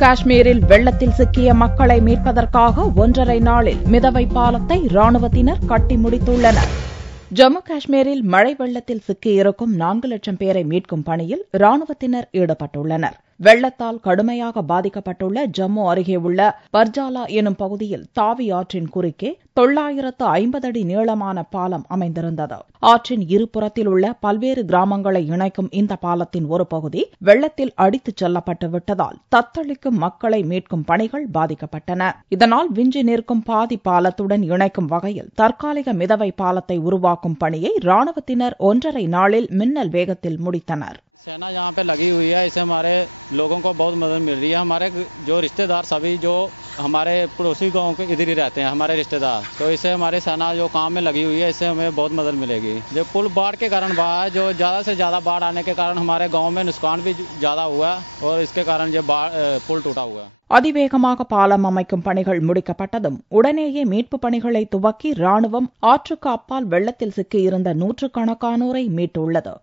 காஷ்மீரில் வெள்ளத்தில் சிக்கிய மக்களை மீட்பதற்காக 1.5 நாளில் மிதவை பாலத்தை ராணுவத்தினர் கட்டி முடித்துள்ளனர். ஜம்மு காஷ்மீரில் மழை வெள்ளத்தில் சிக்கியிருக்கும் 4 லட்சம் பேரை மீட்கும் பணியில் ராணுவத்தினர் ஈடுபட்டுள்ளனர். வெள்ளத்தால் கடுமையாக பாதிக்கப்பட்டுள்ள ஜம்மு அருகே உள்ள பர்ஜாலா எனும் பகுதியில் தாவி ஆற்றின் குறுக்கே 950 அடி நீளமான பாலம் அமைந்திருந்தது. ஆற்றின் இருபுறத்தில் உள்ள பல்வேறு கிராமங்களை இணைக்கும் இந்த பாலத்தின் ஒரு பகுதி வெள்ளத்தில் அடித்துச் செல்லப்பட்டு விட்டதால் தத்தளிக்கும் மக்களை மீட்கும் பணிகள் பாதிக்கப்பட்டன. இதனால் விஞ்சி நிற்கும் பாதி பாலத்துடன் இணைக்கும் வகையில் தற்காலிக மிதவை பாலத்தை உருவாக்கும் பணியை ராணுவத்தினர் 1.5 நாளில் மின்னல் வேகத்தில் முடித்தனர். அதிவேகமாக பாலம் அமைக்கும் பணிகள் முடிக்கப்பட்டதும் உடனேயே மீட்புப் பணிகளை துவக்கி ராணுவம் ஆற்றுக்கு அப்பால் வெள்ளத்தில் சிக்கியிருந்த 100கணக்கானோரை மீட்டுள்ளது.